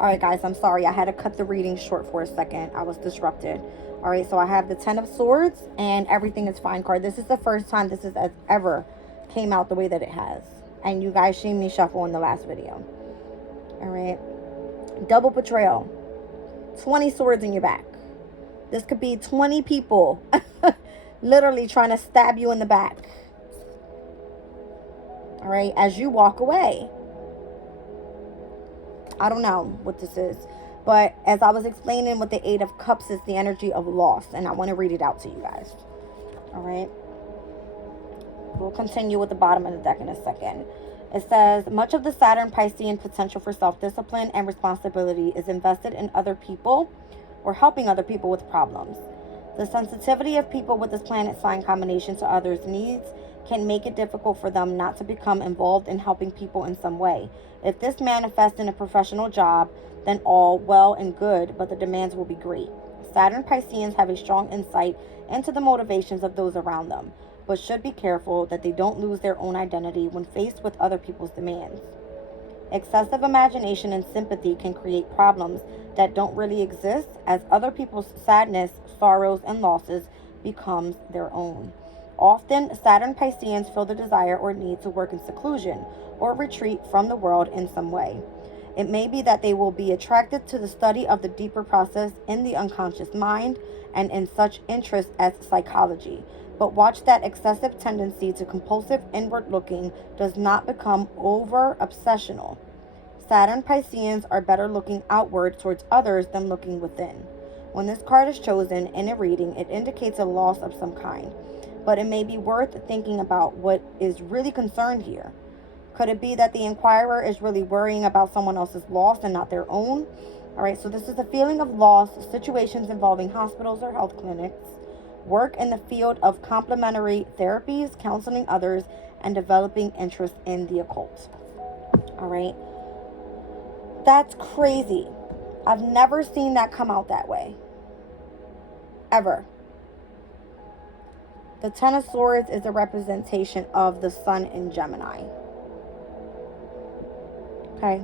All right, guys, I'm sorry. I had to cut the reading short for a second. I was disrupted. All right, so I have the Ten of Swords and Everything is Fine card. This is the first time this has ever came out the way that it has. And you guys seen me shuffle in the last video. All right. Double betrayal. 20 swords in your back. This could be 20 people literally trying to stab you in the back. All right, as you walk away. I don't know what this is. But as I was explaining with the Eight of Cups, is the energy of loss. And I want to read it out to you guys. All right. We'll continue with the bottom of the deck in a second. It says, much of the Saturn Piscean potential for self-discipline and responsibility is invested in other people or helping other people with problems. The sensitivity of people with this planet sign combination to others' needs can make it difficult for them not to become involved in helping people in some way. If this manifests in a professional job, then all well and good, but the demands will be great. Saturn Pisceans have a strong insight into the motivations of those around them, but should be careful that they don't lose their own identity when faced with other people's demands. Excessive imagination and sympathy can create problems that don't really exist, as other people's sadness, sorrows, and losses becomes their own. Often, Saturn Pisceans feel the desire or need to work in seclusion or retreat from the world in some way. It may be that they will be attracted to the study of the deeper process in the unconscious mind and in such interests as psychology. But watch that excessive tendency to compulsive inward looking does not become over-obsessional. Saturn Pisceans are better looking outward towards others than looking within. When this card is chosen in a reading, it indicates a loss of some kind. But it may be worth thinking about what is really concerned here. Could it be that the inquirer is really worrying about someone else's loss and not their own? All right, so this is a feeling of loss, situations involving hospitals or health clinics, work in the field of complementary therapies, counseling others, and developing interest in the occult. All right. That's crazy. I've never seen that come out that way. Ever. The Ten of Swords is a representation of the Sun in Gemini. Okay.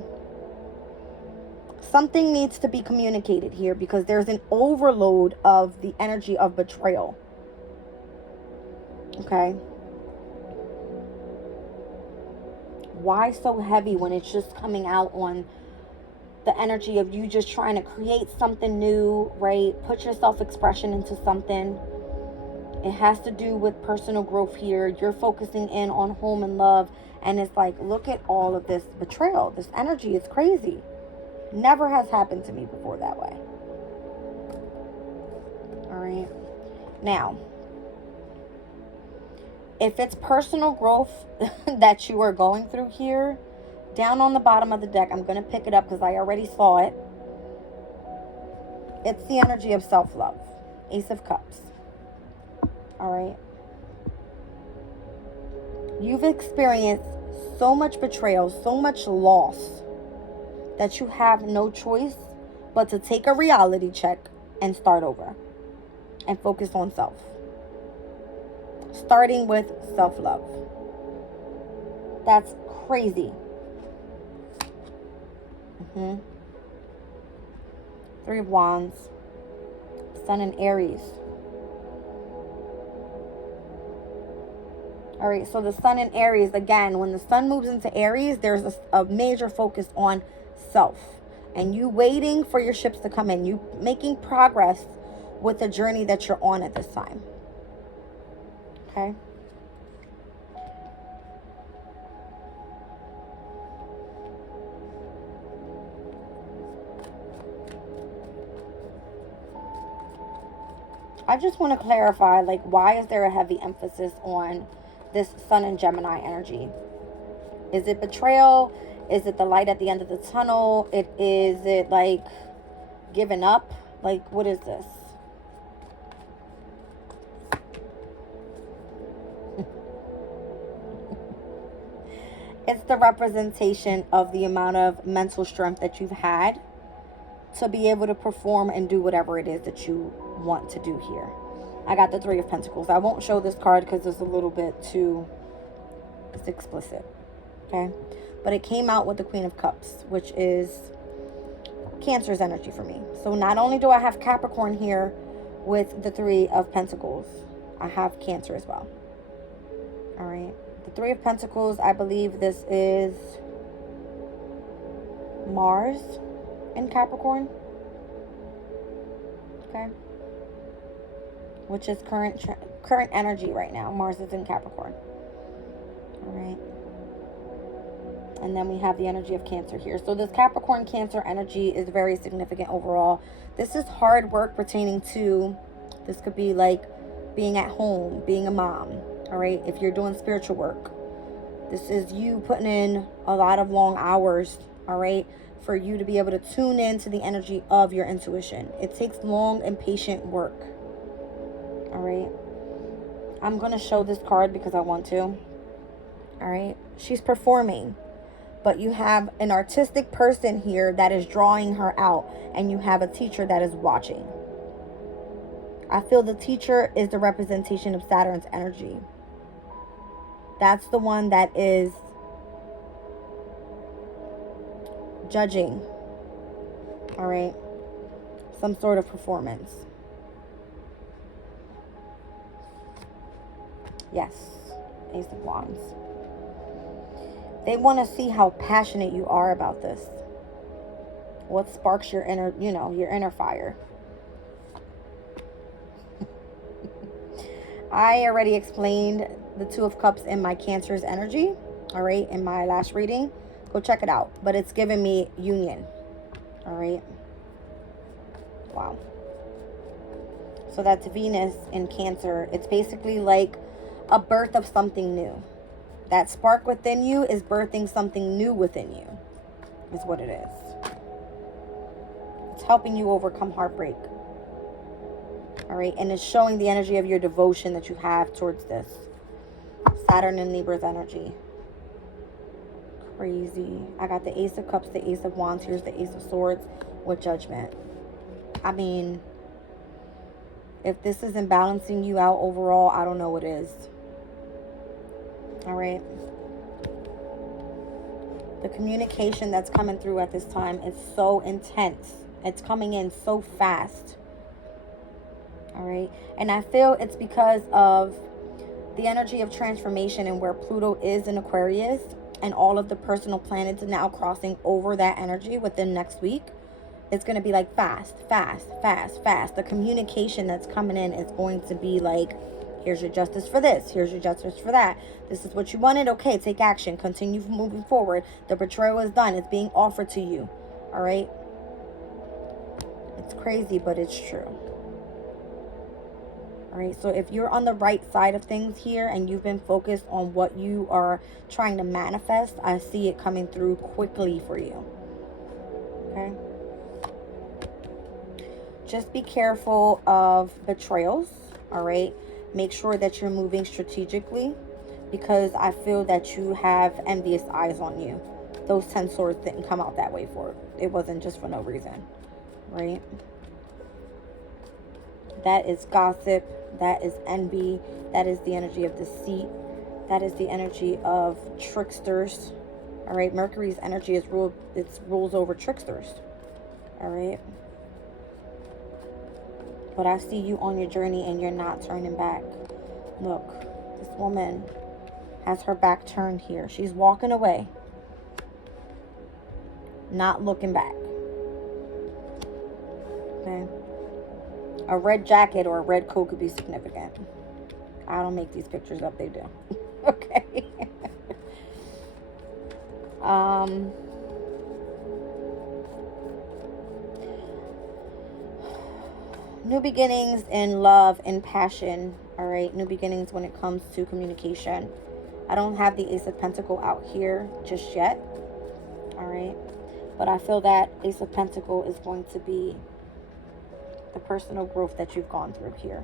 Something needs to be communicated here because there's an overload of the energy of betrayal. Okay. Why so heavy when it's just coming out on the energy of you just trying to create something new, right? Put your self-expression into something. It has to do with personal growth here. You're focusing in on home and love. And it's like, look at all of this betrayal. This energy is crazy. Never has happened to me before that way. All right. Now, if it's personal growth that you are going through here, down on the bottom of the deck, I'm going to pick it up because I already saw it. It's the energy of self-love. Ace of Cups. All right. You've experienced so much betrayal, so much loss, that you have no choice but to take a reality check and start over and focus on self. Starting with self-love. That's crazy. Three of Wands. Sun in Aries. All right, so the Sun in Aries, again, when the Sun moves into Aries, there's a major focus on self. And you waiting for your ships to come in. You making progress with the journey that you're on at this time. Okay? I just want to clarify, like, why is there a heavy emphasis on this Sun and Gemini energy? Is it betrayal? Is it the light at the end of the tunnel? Is it like giving up? Like, what is this? It's the representation of the amount of mental strength that you've had to be able to perform and do whatever it is that you want to do here. I got the Three of Pentacles. I won't show this card because it's a little bit too explicit. Okay? But it came out with the Queen of Cups, which is Cancer's energy for me. So not only do I have Capricorn here with the Three of Pentacles, I have Cancer as well. All right. The Three of Pentacles, I believe this is Mars in Capricorn. Okay. Which is current energy right now. Mars is in Capricorn. All right. And then we have the energy of Cancer here. So this Capricorn Cancer energy is very significant overall. This is hard work pertaining to, this could be like being at home, being a mom. All right. If you're doing spiritual work, this is you putting in a lot of long hours. All right. For you to be able to tune into the energy of your intuition. It takes long and patient work. All right. I'm going to show this card because I want to. All right. She's performing. But you have an artistic person here that is drawing her out. And you have a teacher that is watching. I feel the teacher is the representation of Saturn's energy. That's the one that is judging. All right. Some sort of performance. Yes. Ace of Wands. They want to see how passionate you are about this. What sparks your inner, your inner fire. I already explained the Two of Cups in my Cancer's energy. All right. In my last reading. Go check it out. But it's giving me union. All right. Wow. So that's Venus in Cancer. It's basically like a birth of something new. That spark within you is birthing something new within you. Is what it is. It's helping you overcome heartbreak. All right. And it's showing the energy of your devotion that you have towards this. Saturn and Libra's energy. Crazy. I got the Ace of Cups, the Ace of Wands. Here's the Ace of Swords with Judgment. I mean, if this isn't balancing you out overall, I don't know what is. All right. The communication that's coming through at this time is so intense. It's coming in so fast. All right. And I feel it's because of the energy of transformation and where Pluto is in Aquarius. And all of the personal planets are now crossing over that energy within next week. It's going to be like fast, fast, fast, fast. The communication that's coming in is going to be like, here's your justice for this. Here's your justice for that. This is what you wanted. Okay, take action. Continue moving forward. The betrayal is done. It's being offered to you. All right? It's crazy, but it's true. All right, so if you're on the right side of things here and you've been focused on what you are trying to manifest, I see it coming through quickly for you. Okay? Just be careful of betrayals, all right? Make sure that you're moving strategically because I feel that you have envious eyes on you. Those 10 swords didn't come out that way for it. It wasn't just for no reason, right? That is gossip. That is envy. That is the energy of deceit. That is the energy of tricksters. All right. Mercury's energy is rules over tricksters. All right. But I see you on your journey and you're not turning back. Look, this woman has her back turned here. She's walking away. Not looking back. Okay. A red jacket or a red coat could be significant. I don't make these pictures up. They do. Okay. New beginnings in love and passion. All right. New beginnings when it comes to communication. I don't have the Ace of Pentacle out here just yet. All right. But I feel that Ace of Pentacle is going to be the personal growth that you've gone through here.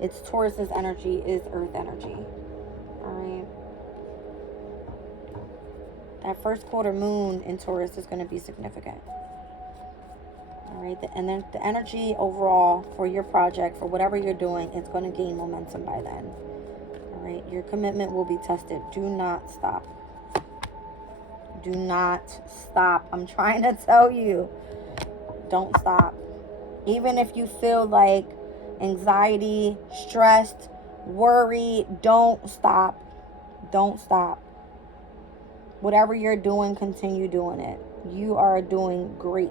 It's Taurus's energy is Earth energy. All right. That first quarter moon in Taurus is going to be significant. All right. And then the energy overall for your project, for whatever you're doing, it's going to gain momentum by then. All right. Your commitment will be tested. Do not stop. Do not stop. I'm trying to tell you. Don't stop. Even if you feel like anxiety, stressed, worry, don't stop. Don't stop. Whatever you're doing, continue doing it. You are doing great.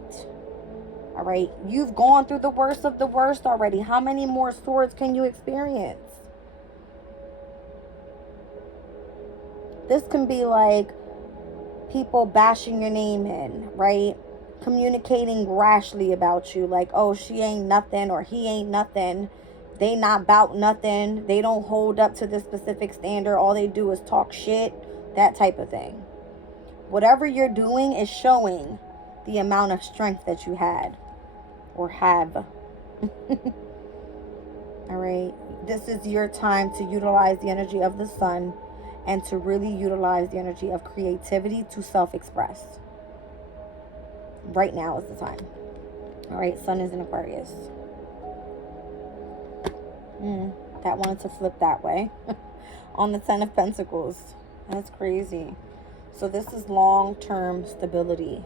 All right. You've gone through the worst of the worst already. How many more swords can you experience? This can be like people bashing your name in, right? Communicating rashly about you, like, oh, she ain't nothing or he ain't nothing. They not about nothing. They don't hold up to this specific standard. All they do is talk shit. That type of thing. Whatever you're doing is showing the amount of strength that you had or have. All right. This is your time to utilize the energy of the sun and to really utilize the energy of creativity to self-express. Right now is the time. All right. Sun is in Aquarius. That wanted to flip that way. On the 10 of Pentacles. That's crazy. So this is long-term stability.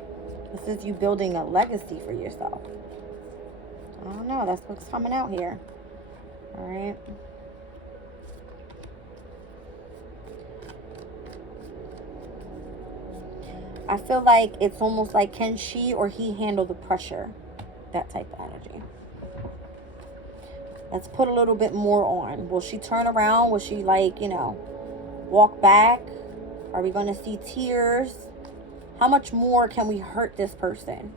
This is you building a legacy for yourself. I don't know. That's what's coming out here. All right. I feel like it's almost like, can she or he handle the pressure? That type of energy. Let's put a little bit more on. Will she turn around? Will she, like, you know, walk back? Are we going to see tears? How much more can we hurt this person?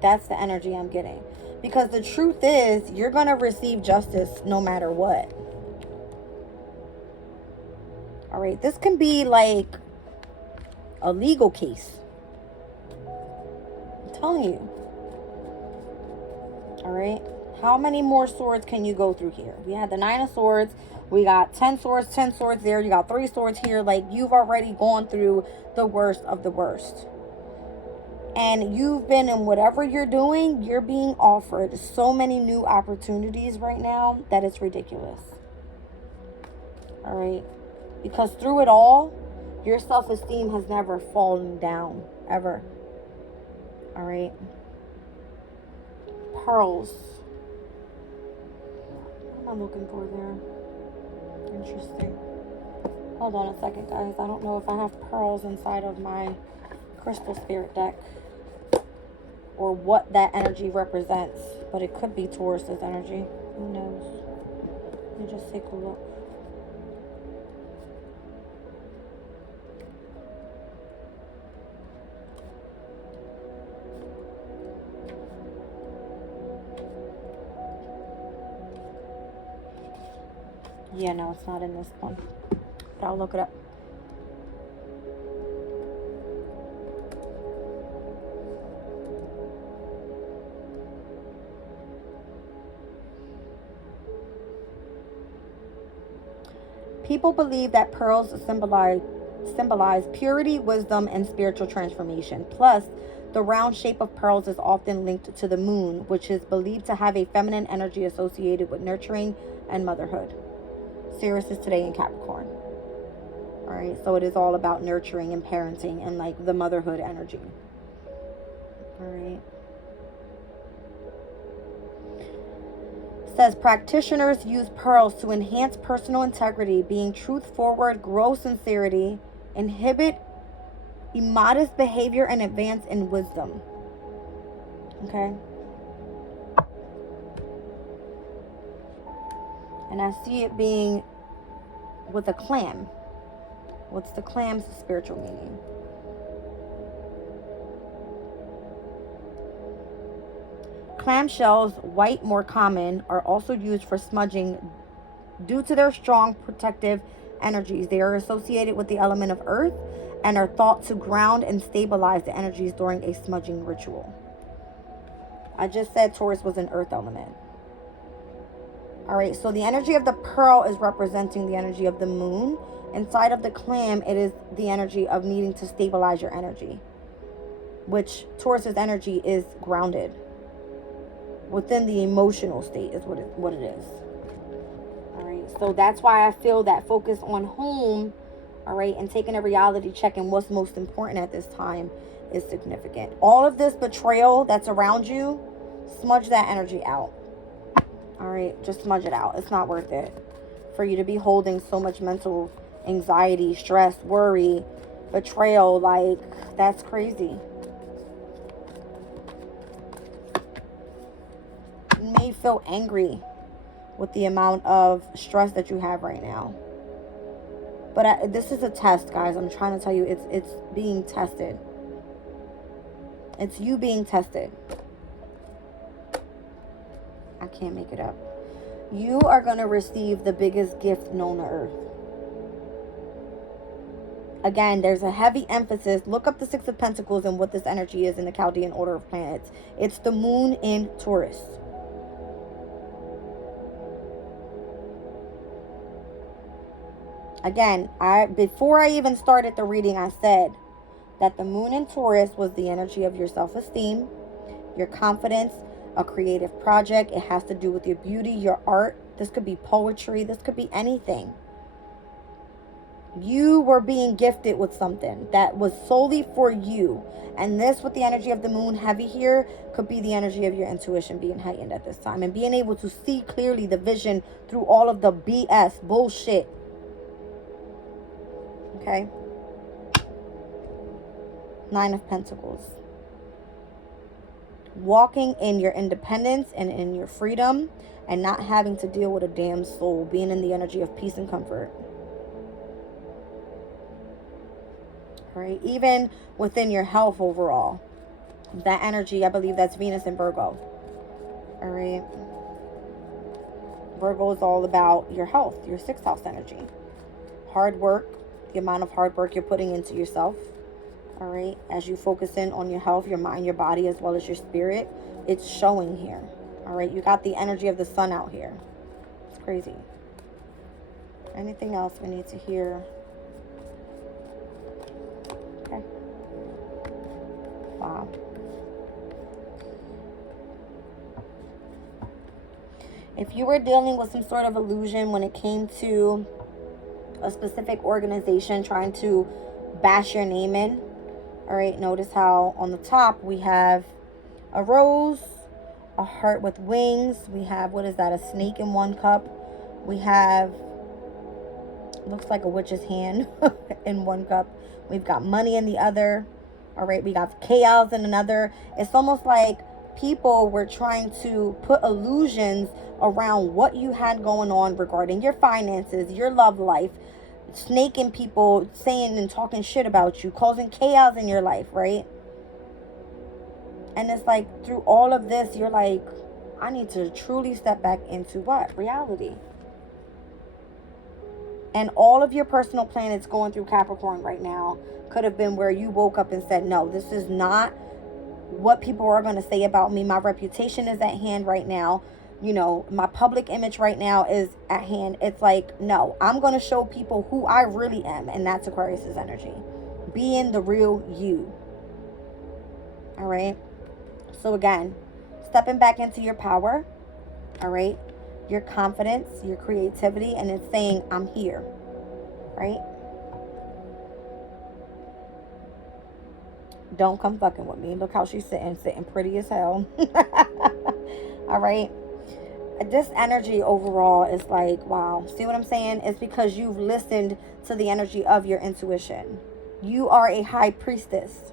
That's the energy I'm getting. Because the truth is, you're going to receive justice no matter what. All right. This can be like a legal case. I'm telling you. All right. How many more swords can you go through here? We had the 9 of Swords. We got 10 swords there. You got 3 swords here. Like, you've already gone through the worst of the worst. And you've been in whatever you're doing, you're being offered so many new opportunities right now that it's ridiculous. All right. Because through it all, your self-esteem has never fallen down, ever. All right. Pearls. What am I looking for there? Interesting. Hold on a second, guys. I don't know if I have pearls inside of my crystal spirit deck or what that energy represents, but it could be Taurus's energy. Who knows? Let me just take a look. Yeah, no, it's not in this one. But I'll look it up. People believe that pearls symbolize purity, wisdom, and spiritual transformation. Plus, the round shape of pearls is often linked to the moon, which is believed to have a feminine energy associated with nurturing and motherhood. Sirius is today in Capricorn. All right, so it is all about nurturing and parenting and like the motherhood energy. All right. It says practitioners use pearls to enhance personal integrity, being truth-forward, grow sincerity, inhibit immodest behavior, and advance in wisdom. Okay. And I see it being with a clam. What's the clam's spiritual meaning? Clamshells, white more common, are also used for smudging due to their strong protective energies. They are associated with the element of earth and are thought to ground and stabilize the energies during a smudging ritual. I just said Taurus was an earth element. All right, so the energy of the pearl is representing the energy of the moon. Inside of the clam, it is the energy of needing to stabilize your energy, which Taurus's energy is grounded within the emotional state is what it is. All right, so that's why I feel that focus on home, all right, and taking a reality check and what's most important at this time is significant. All of this betrayal that's around you, smudge that energy out. All right, just smudge it out. It's not worth it for you to be holding so much mental anxiety, stress, worry, betrayal. Like, that's crazy. You may feel angry with the amount of stress that you have right now. But this is a test, guys. I'm trying to tell you, it's being tested. It's you being tested. I can't make it up. You are going to receive the biggest gift known to earth. Again, there's a heavy emphasis. Look up the Six of Pentacles and what this energy is in the Chaldean order of planets. It's the moon in Taurus. Again, before I even started the reading, I said that the moon in Taurus was the energy of your self-esteem, your confidence, a creative project. It has to do with your beauty, your art. This could be poetry. This could be anything. You were being gifted with something that was solely for you. And this, with the energy of the moon heavy here, could be the energy of your intuition being heightened at this time. And being able to see clearly the vision through all of the BS, bullshit. Okay? Nine of Pentacles. Walking in your independence and in your freedom and not having to deal with a damn soul. Being in the energy of peace and comfort. All right? Even within your health overall. That energy, I believe that's Venus and Virgo. All right? Virgo is all about your health, your sixth house energy. Hard work, the amount of hard work you're putting into yourself. All right, as you focus in on your health, your mind, your body, as well as your spirit, it's showing here. All right, you got the energy of the sun out here. It's crazy. Anything else we need to hear? Okay. Wow. If you were dealing with some sort of illusion when it came to a specific organization trying to bash your name in, all right, notice how on the top we have a rose, a heart with wings. We have, what is that, a snake in one cup. We have, looks like a witch's hand in one cup. We've got money in the other. All right, we got chaos in another. It's almost like people were trying to put illusions around what you had going on regarding your finances, your love life, snaking people, saying and talking shit about you, causing chaos in your life, right? And it's like through all of this, you're like, I need to truly step back into what? Reality. And all of your personal planets going through Capricorn right now could have been where you woke up and said, no, this is not what people are going to say about me. My reputation is at hand right now. You know, my public image right now is at hand. It's like, no, I'm going to show people who I really am. And that's Aquarius's energy. Being the real you. All right. So again, stepping back into your power. All right. Your confidence, your creativity. And it's saying, I'm here. Right. Don't come fucking with me. Look how she's sitting pretty as hell. All right. This energy overall is like, wow. See what I'm saying? It's because you've listened to the energy of your intuition. You are a high priestess.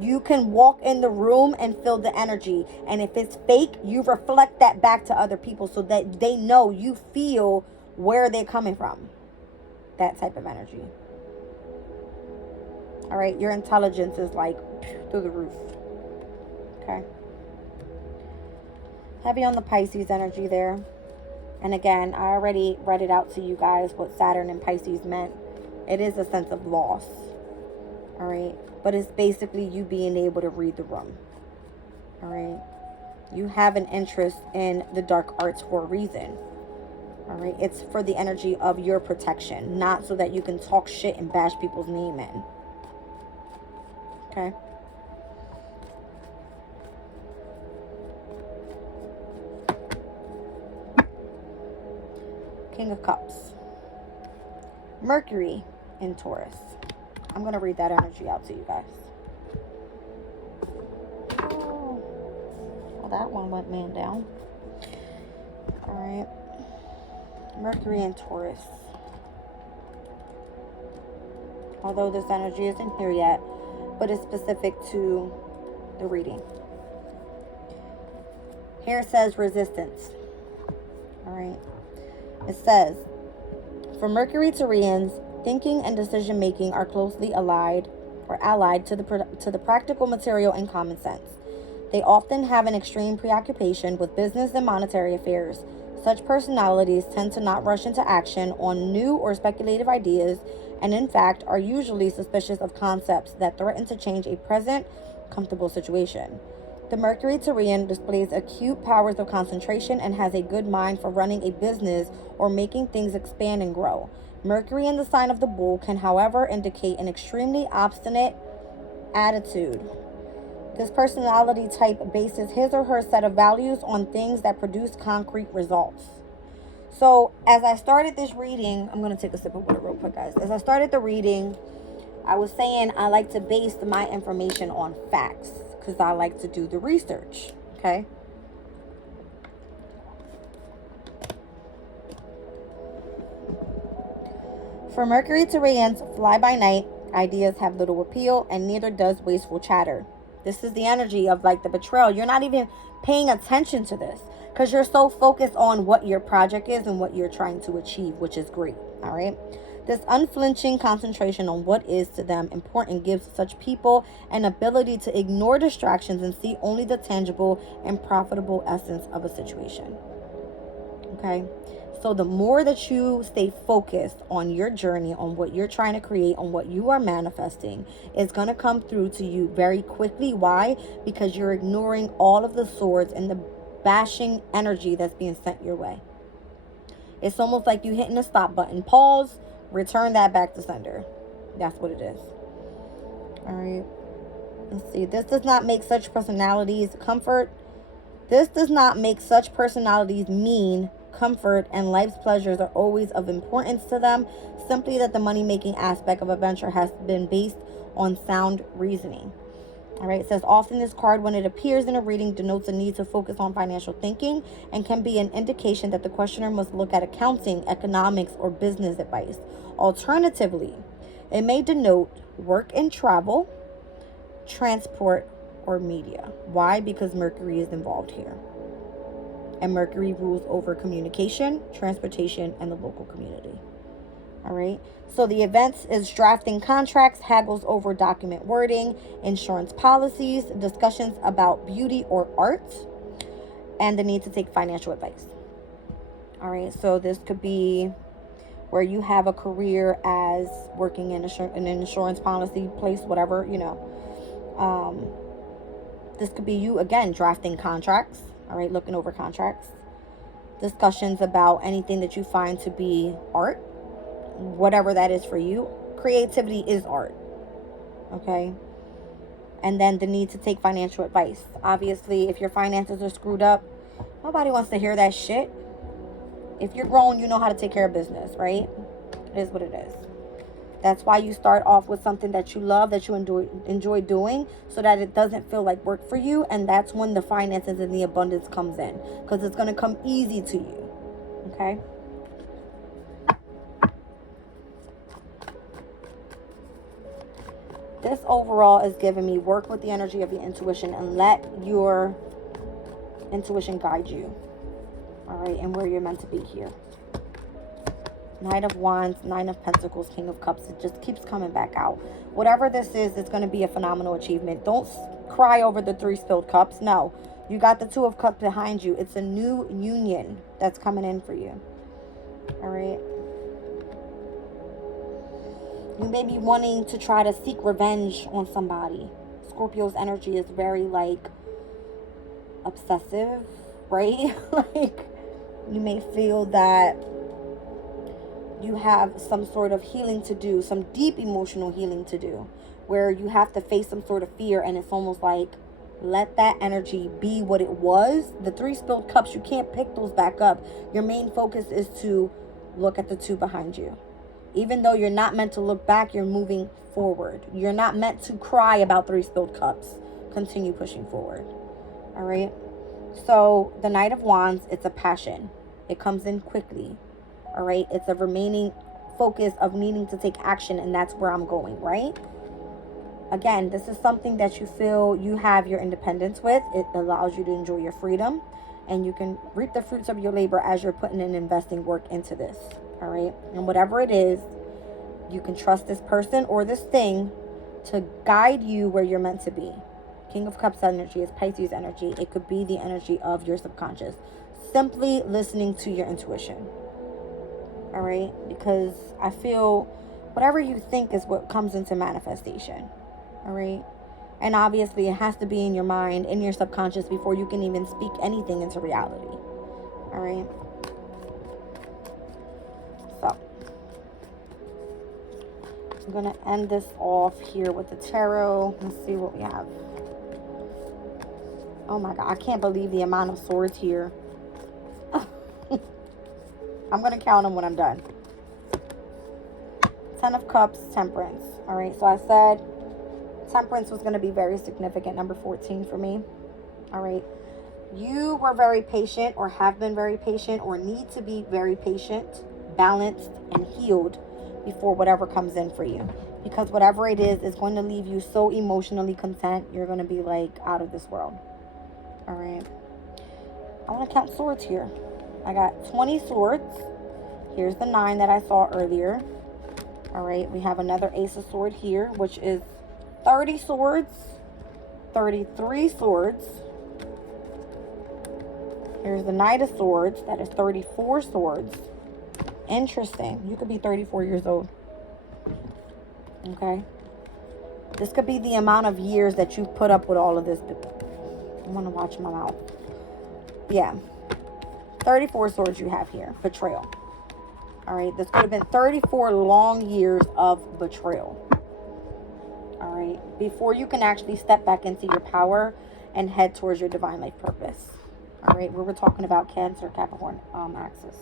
You can walk in the room and feel the energy. And if it's fake, you reflect that back to other people so that they know you feel where they're coming from. That type of energy. All right. Your intelligence is like through the roof. Okay. Heavy on the Pisces energy there. And again, I already read it out to you guys what Saturn and Pisces meant. It is a sense of loss. All right. But it's basically you being able to read the room. All right. You have an interest in the dark arts for a reason. All right. It's for the energy of your protection. Not so that you can talk shit and bash people's name in. Okay. King of Cups. Mercury in Taurus. I'm going to read that energy out to you guys. that one went man down. All right. Mercury and Taurus. Although this energy isn't here yet, but it's specific to the reading. Here it says resistance. All right. It says, for Mercury Taurians, thinking and decision making are closely allied to the practical material and common sense. They often have an extreme preoccupation with business and monetary affairs. Such personalities tend to not rush into action on new or speculative ideas, and in fact are usually suspicious of concepts that threaten to change a present comfortable situation. The Mercury Taurian displays acute powers of concentration and has a good mind for running a business or making things expand and grow. Mercury in the sign of the Bull can, however, indicate an extremely obstinate attitude. This personality type bases his or her set of values on things that produce concrete results. So as I started this reading, I'm going to take a sip of water real quick, guys. As I started the reading, I was saying I like to base my information on facts because I like to do the research, okay? For Mercury Taurians, fly by night, ideas have little appeal, and neither does wasteful chatter. This is the energy of like the betrayal. You're not even paying attention to this because you're so focused on what your project is and what you're trying to achieve, which is great. All right. This unflinching concentration on what is to them important gives such people an ability to ignore distractions and see only the tangible and profitable essence of a situation. Okay. So the more that you stay focused on your journey, on what you're trying to create, on what you are manifesting, it's going to come through to you very quickly. Why? Because you're ignoring all of the swords and the bashing energy that's being sent your way. It's almost like you hitting the stop button. Pause, return that back to sender. That's what it is. All right. Let's see. This does not make such personalities comfort. This does not make such personalities mean comfort, and life's pleasures are always of importance to them, simply that the money-making aspect of a venture has been based on sound reasoning. All right, it says often this card, when it appears in a reading, denotes a need to focus on financial thinking and can be an indication that the questioner must look at accounting, economics, or business advice. Alternatively, it may denote work and travel, transport, or media. Why? Because Mercury is involved here. And Mercury rules over communication, transportation, and the local community. All right. So the events is drafting contracts, haggles over document wording, insurance policies, discussions about beauty or art, and the need to take financial advice. All right. So this could be where you have a career as working in an insurance policy place, whatever, you know. This could be you, again, drafting contracts. All right, looking over contracts, discussions about anything that you find to be art, whatever that is for you. Creativity is art, okay? And then the need to take financial advice. Obviously, if your finances are screwed up, nobody wants to hear that shit. If you're grown, you know how to take care of business, right? It is what it is. That's why you start off with something that you love, that you enjoy doing, so that it doesn't feel like work for you. And that's when the finances and the abundance comes in, because it's going to come easy to you. Okay? This overall is giving me work with the energy of your intuition and let your intuition guide you. All right? And where you're meant to be here. Knight of Wands, Nine of Pentacles, King of Cups. It just keeps coming back out. Whatever this is, it's going to be a phenomenal achievement. Don't cry over the 3 spilled cups. No. You got the 2 of Cups behind you. It's a new union that's coming in for you. All right. You may be wanting to try to seek revenge on somebody. Scorpio's energy is very, like, obsessive, right? Like, you may feel that you have some sort of healing to do, some deep emotional healing to do, where you have to face some sort of fear, and it's almost like, let that energy be what it was. The 3 spilled cups, you can't pick those back up. Your main focus is to look at the 2 behind you. Even though you're not meant to look back, you're moving forward. You're not meant to cry about 3 spilled cups. Continue pushing forward. All right. So the Knight of Wands, it's a passion. It comes in quickly. All right. It's a remaining focus of needing to take action, and that's where I'm going, right? Again, this is something that you feel you have your independence with. It allows you to enjoy your freedom, and you can reap the fruits of your labor as you're putting and investing work into this. All right. And whatever it is, you can trust this person or this thing to guide you where you're meant to be. King of Cups energy is Pisces energy. It could be the energy of your subconscious. Simply listening to your intuition. All right? Because I feel whatever you think is what comes into manifestation. All right? And obviously it has to be in your mind, in your subconscious, before you can even speak anything into reality. All right? So I'm going to end this off here with the tarot. Let's see what we have. Oh my God, I can't believe the amount of swords here. I'm going to count them when I'm done. 10 of Cups, Temperance. All right, so I said Temperance was going to be very significant, number 14 for me. All right. You were very patient, or have been very patient, or need to be very patient, balanced, and healed before whatever comes in for you. Because whatever it is going to leave you so emotionally content, you're going to be like out of this world. All right. I want to count swords here. I got 20 swords. Here's the 9 that I saw earlier. All right. We have another Ace of Swords here, which is 30 swords, 33 swords. Here's the Knight of Swords. That is 34 swords. Interesting. You could be 34 years old. Okay. This could be the amount of years that you've put up with all of this. I want to watch my mouth. Yeah. 34 swords you have here. Betrayal. All right. This could have been 34 long years of betrayal. All right. Before you can actually step back into your power and head towards your divine life purpose. All right. We're talking about Cancer, Capricorn axis.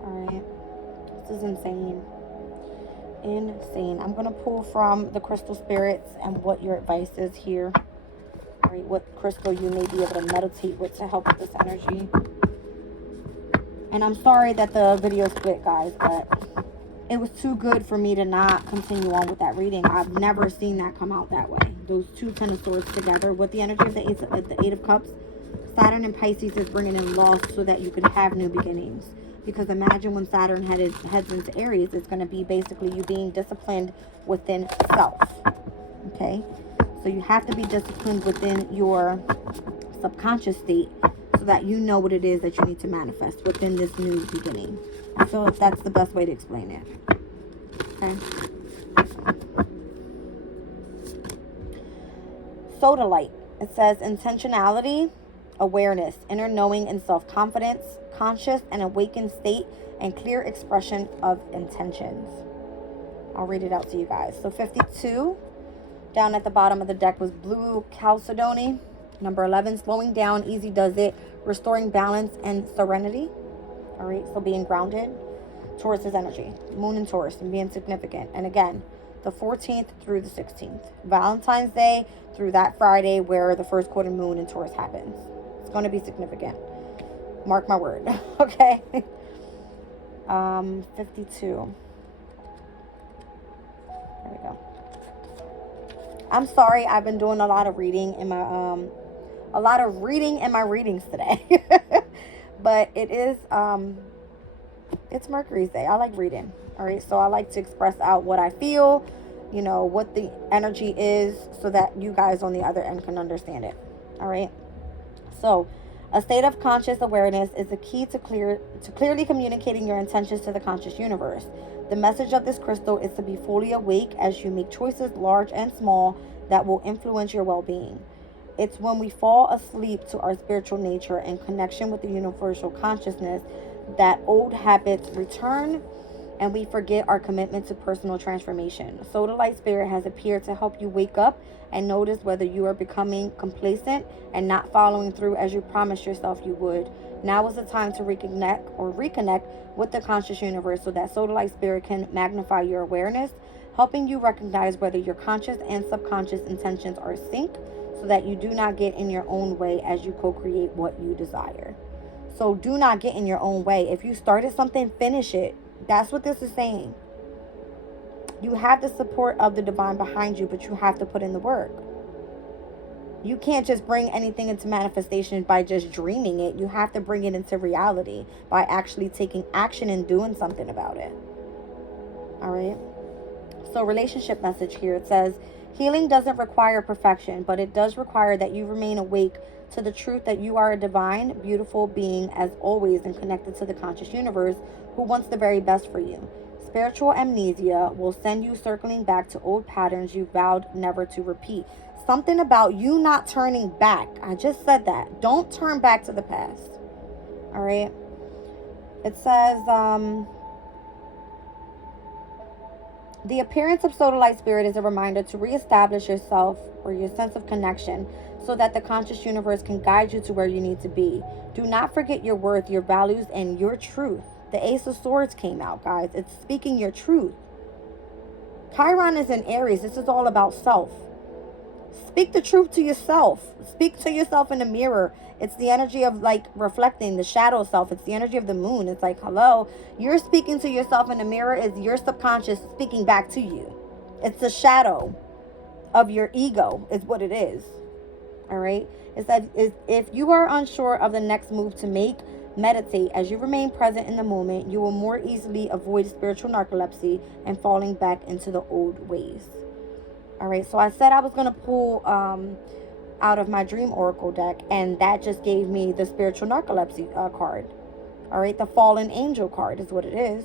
All right. This is insane. Insane. I'm going to pull from the crystal spirits and what your advice is here. All right, what crystal you may be able to meditate with to help with this energy. And I'm sorry that the video split, guys, but it was too good for me to not continue on with that reading. I've never seen that come out that way. Those two Ten of Swords together with the energy of the Eight of Cups. Saturn and Pisces is bringing in loss so that you could have new beginnings. Because imagine when Saturn heads into Aries, it's going to be basically you being disciplined within self. Okay? So you have to be disciplined within your subconscious state so that you know what it is that you need to manifest within this new beginning. I feel like that's the best way to explain it. Okay? Sodalite. It says intentionality, awareness, inner knowing and self-confidence, conscious and awakened state, and clear expression of intentions. I'll read it out to you guys. So 52, down at the bottom of the deck was blue chalcedony. Number 11, slowing down, easy does it, restoring balance and serenity. All right, so being grounded. Taurus is energy, moon and Taurus, and being significant. And again, the 14th through the 16th. Valentine's Day through that Friday where the first quarter moon in Taurus happens. It's going to be significant. Mark my word. Okay. 52. There we go. I'm sorry. I've been doing a lot of reading in my readings today. But it is it's Mercury's day. I like reading. All right. So I like to express out what I feel, you know, what the energy is, so that you guys on the other end can understand it. All right. So a state of conscious awareness is the key to clearly communicating your intentions to the conscious universe. The message of this crystal is to be fully awake as you make choices, large and small, that will influence your well-being. It's when we fall asleep to our spiritual nature and connection with the universal consciousness that old habits return and we forget our commitment to personal transformation. Sodalite Spirit has appeared to help you wake up and notice whether you are becoming complacent and not following through as you promised yourself you would. Now is the time to reconnect with the conscious universe so that Sodalite Spirit can magnify your awareness, helping you recognize whether your conscious and subconscious intentions are synced so that you do not get in your own way as you co-create what you desire. So do not get in your own way. If you started something, finish it. That's what this is saying. You have the support of the divine behind you, but you have to put in the work. You can't just bring anything into manifestation by just dreaming it. You have to bring it into reality by actually taking action and doing something about it. All right. So relationship message here. It says, healing doesn't require perfection, but it does require that you remain awake to the truth that you are a divine, beautiful being as always and connected to the conscious universe who wants the very best for you. Spiritual amnesia will send you circling back to old patterns you vowed never to repeat. Something about you not turning back. I just said that. Don't turn back to the past. All right. It says, the appearance of solar light spirit is a reminder to reestablish yourself or your sense of connection so that the conscious universe can guide you to where you need to be. Do not forget your worth, your values, and your truth. The Ace of Swords came out, guys. It's speaking your truth. Chiron is in Aries. This is all about self. Speak the truth to yourself. Speak to yourself in the mirror. It's the energy of like reflecting the shadow self. It's the energy of the moon. It's like, hello, you're speaking to yourself in the mirror. Is your subconscious speaking back to you? It's the shadow of your ego is what it is. All right. It's that if you are unsure of the next move to make, meditate. As you remain present in the moment, you will more easily avoid spiritual narcolepsy and falling back into the old ways. All right, so I said I was going to pull out of my dream oracle deck, and that just gave me the spiritual narcolepsy card. All right, the fallen angel card is what it is.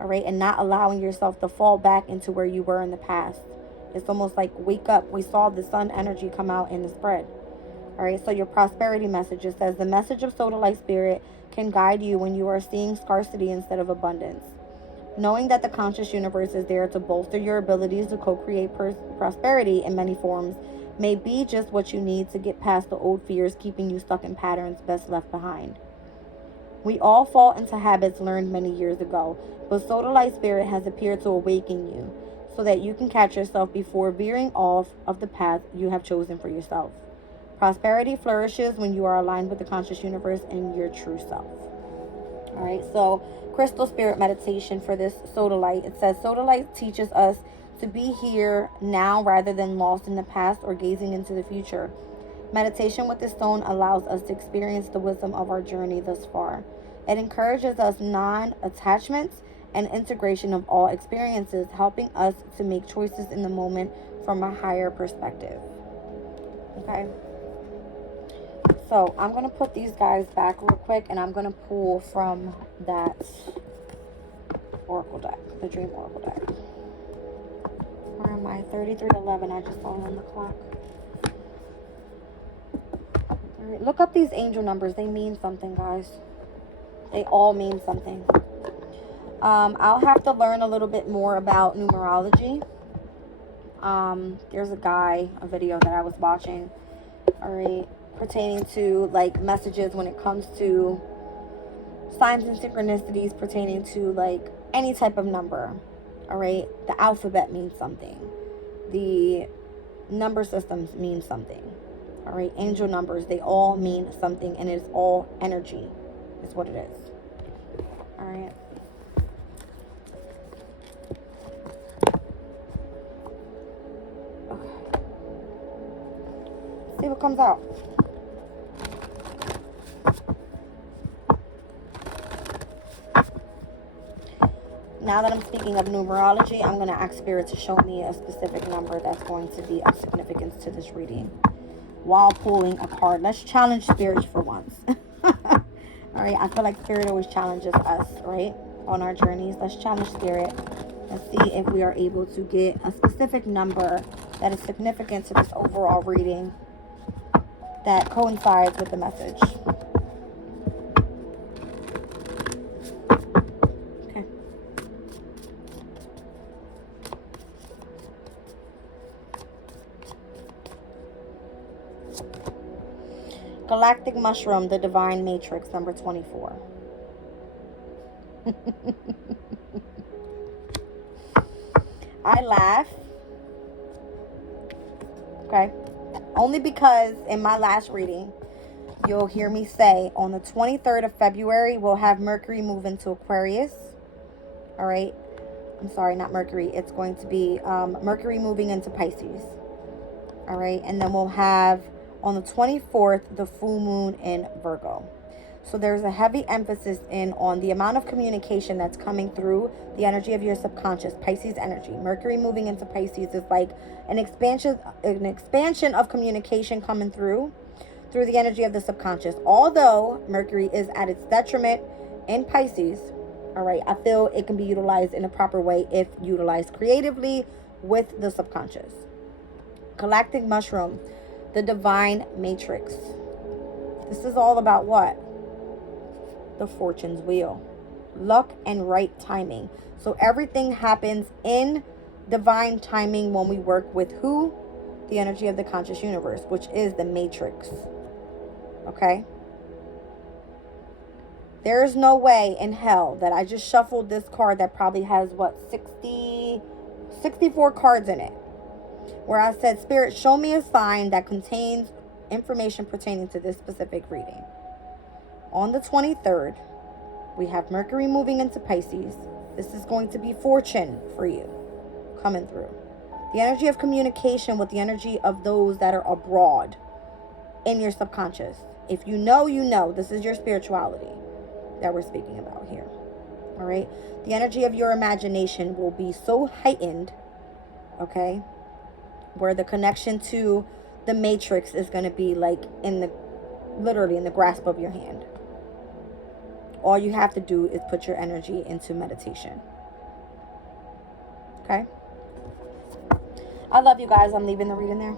All right, and not allowing yourself to fall back into where you were in the past. It's almost like wake up. We saw the sun energy come out in the spread. All right, so your prosperity message, it says the message of solar light spirit can guide you when you are seeing scarcity instead of abundance. Knowing that the conscious universe is there to bolster your abilities to co-create prosperity in many forms may be just what you need to get past the old fears keeping you stuck in patterns best left behind. We all fall into habits learned many years ago, but Solar Light Spirit has appeared to awaken you so that you can catch yourself before veering off of the path you have chosen for yourself. Prosperity flourishes when you are aligned with the conscious universe and your true self. All right, so crystal spirit meditation for this sodalite. It says sodalite teaches us to be here now rather than lost in the past or gazing into the future. Meditation with the stone allows us to experience the wisdom of our journey thus far. It encourages us non-attachments and integration of all experiences, helping us to make choices in the moment from a higher perspective. Okay. So I'm going to put these guys back real quick, and I'm going to pull from that oracle deck, the dream oracle deck. Where am I? 33:11. I just saw it on the clock. All right, look up these angel numbers. They mean something, guys. They all mean something. I'll have to learn a little bit more about numerology. There's a video that I was watching. All right. Pertaining to like messages when it comes to signs and synchronicities pertaining to like any type of number. All right, the alphabet means something, the number systems mean something. All right, angel numbers, they all mean something, and it's all energy is what it is. All right. Okay. See what comes out. Now that I'm speaking of numerology, I'm going to ask Spirit to show me a specific number that's going to be of significance to this reading while pulling a card. Let's challenge Spirit for once. All right, I feel like Spirit always challenges us, right, on our journeys. Let's challenge Spirit and see if we are able to get a specific number that is significant to this overall reading that coincides with the message. Galactic Mushroom, the Divine Matrix, number 24. I laugh. Okay. Only because in my last reading, you'll hear me say on the 23rd of February, we'll have Mercury move into Aquarius. All right. I'm sorry, not Mercury. It's going to be Mercury moving into Pisces. All right. And then we'll have on the 24th, the full moon in Virgo. So there's a heavy emphasis on the amount of communication that's coming through the energy of your subconscious, Pisces energy. Mercury moving into Pisces is like an expansion of communication coming through the energy of the subconscious. Although Mercury is at its detriment in Pisces, all right, I feel it can be utilized in a proper way if utilized creatively with the subconscious. Galactic mushroom, the divine matrix. This is all about what? The fortune's wheel, luck and right timing. So everything happens in divine timing when we work with who? The energy of the conscious universe, which is the matrix. Okay? There is no way in hell that I just shuffled this card that probably has what, 64 cards in it, where I said, Spirit, show me a sign that contains information pertaining to this specific reading. On the 23rd, we have Mercury moving into Pisces. This is going to be fortune for you coming through. The energy of communication with the energy of those that are abroad in your subconscious. If you know, you know. This is your spirituality that we're speaking about here. All right? The energy of your imagination will be so heightened, okay, where the connection to the matrix is going to be like literally in the grasp of your hand. All you have to do is put your energy into meditation. Okay? I love you guys. I'm leaving the reading there.